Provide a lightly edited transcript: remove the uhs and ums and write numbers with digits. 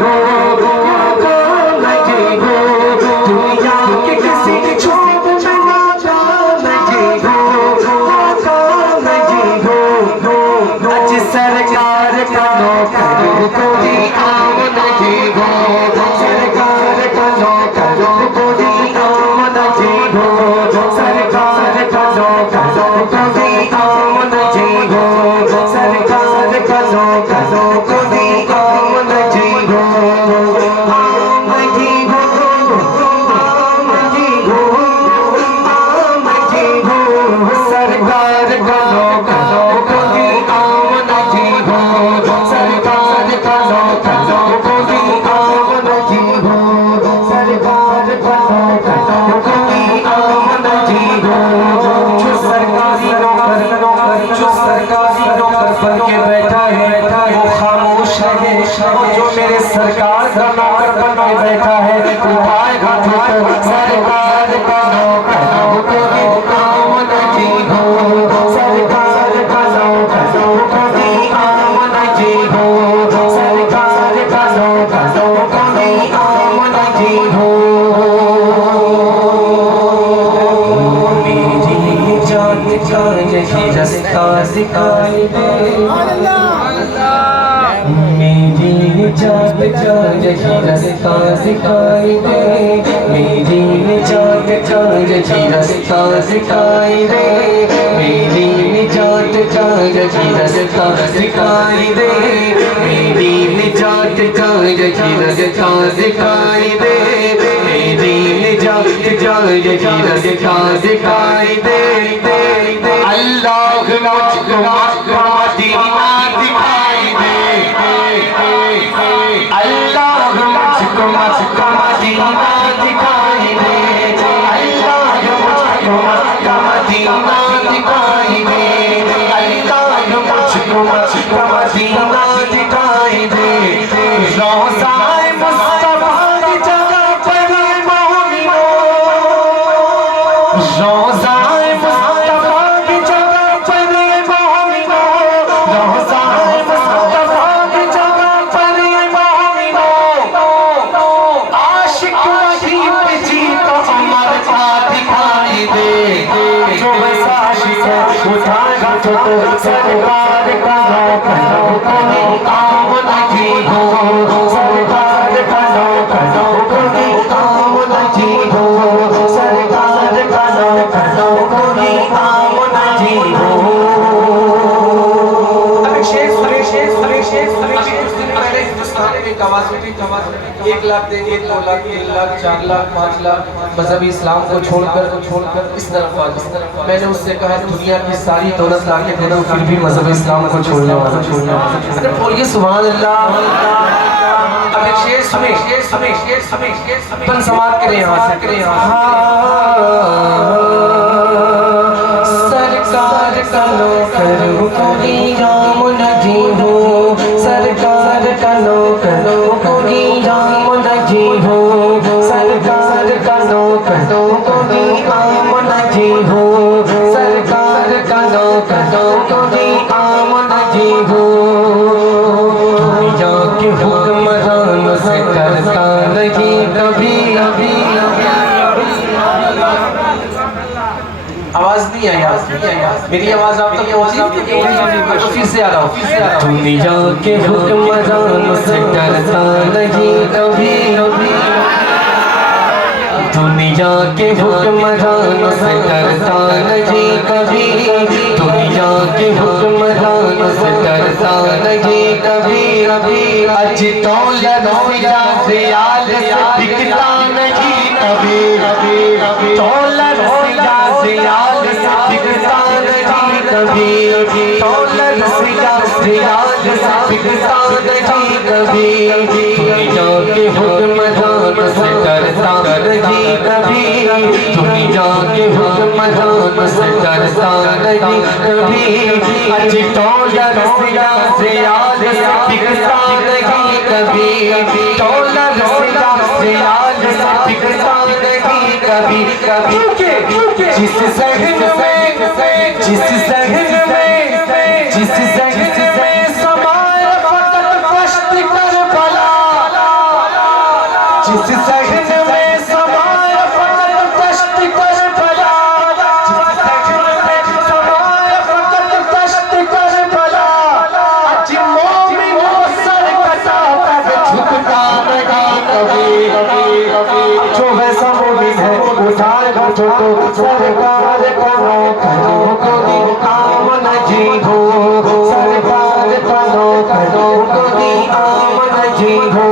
हो, कौन जी हो, दुनिया के किसी छोड़ में नाता जी हो, कौन जी हो, आज सरकार का नौकर कोई आमद जी हो, सरकार का नौकर कोई आमद जी हो, सरकार का नौकर कोई आमद जी हो, सरकार का नौकर कोई आमद जी हो, आमद जी हो, आमद जी हो, आमद जी हो, सरकार का नौकर कोई आमद जी हो, सरकार का नौकर कोई आमद जी हो, सरकार का नौकर कोई आमद जी हो, जो सरकारी नौकर बन के बैठा है वो खामोश है, और जो मेरे सरकार का नौकर बन के बैठा है वो आएगा ठोकर, सरकार का नौकर कोई आमद जी हो, सरकार का नौकर कोई आमद जी हो, सरकार का नौकर कोई आमद जी हो, मेरी जान यही रास्ता दिखाई दे, मेरी जान यही रास्ता दिखाई दे, मेरी जान यही रास्ता दिखाई दे, मेरी जान यही रास्ता दिखाई दे, मेरी जान यही रास्ता दिखाई दे, मेरी जान यही रास्ता दिखाई दे, अल्लाह मुझको मदीना दिखाई दे, अल्लाह मुझको मदीना दिखाई दे, अल्लाह मुझको मदीना दिखाई दे, अल्लाह मुझको मदीना दिखाई दे, रोज़ाए मुस्तफा की जगह पर मोमिनो, रोज़ाए मुस्तफा की जगह पर मोमिनो, रोज़ाए मुस्तफा की जगह पर मोमिनो, आशिक वहीं पे जीता मरता दिखाई दे, जो बस आशिक उठाएगा तो सरकार का नौकर कोई आमद जी हो, सरकार का नौकर कोई आमद जी हो, सरकार का नौकर कोई आमद जी हो। अब एक शेर सुने, कुछ दिन पहले हिंदुस्तान में एक आवाज उठी, 1 लाख दे, 1 लाख 3 लाख 4 लाख 5 लाख मजहबी इस्लाम को छोड़कर इस तरफ आ जाओ। मैंने उससे कहा दुनिया की सारी दौलत ला के दे दो फिर भी मजहब इस्लाम को छोड़ने वाला, अरे बोलिए सुभान अल्लाह। अब एक शेर सुने, तन समाज के लिए यहाँ से सरकार का नौकर कोई आमद जी हो, सरकार का नौकर कोई आमद जी हो, सरकार का नौकर कोई आमद जी हो, सरकार का नौकर कोई आमद जी हो, दुनिया के हुक्मरान से करता नहीं कभी आवाज नहीं आई, मेरी आवाज आप तक पहुंची? फिर से आ रहा हूँ, दुनिया के हुक्मरान से डरता नहीं कभी, दुनिया के हुक्मरान से डरता नहीं कभी, दुनिया के हुक्मरान से डरता नहीं कभी, अज दौलत से आल से बिकता नहीं कभी, दौलत से आल से बिकता नहीं कभी, दौलत से आल से बिकता नहीं कभी, दुनिया के हुक्मरान से डरता नहीं कभी, दुनिया के हुक्मरान से डरता नहीं कभी, अज दौलत से आल से बिकता नहीं कभी, दौलत से आल से बिकता नहीं कभी, जिस सहन में समाए फकत कश्त करबला, जिस सहन में समाया फकत कष्ट कर भला, जिस सहन में समाया फकत कष्ट कर भला, आज मोमिनो सर कटा तब झुकता नहीं कभी। जो वैसा मोमिन है उठाएगा तो सरकार करो करो कोई काम नहीं हो, सरकार करो करो कोई काम नहीं हो।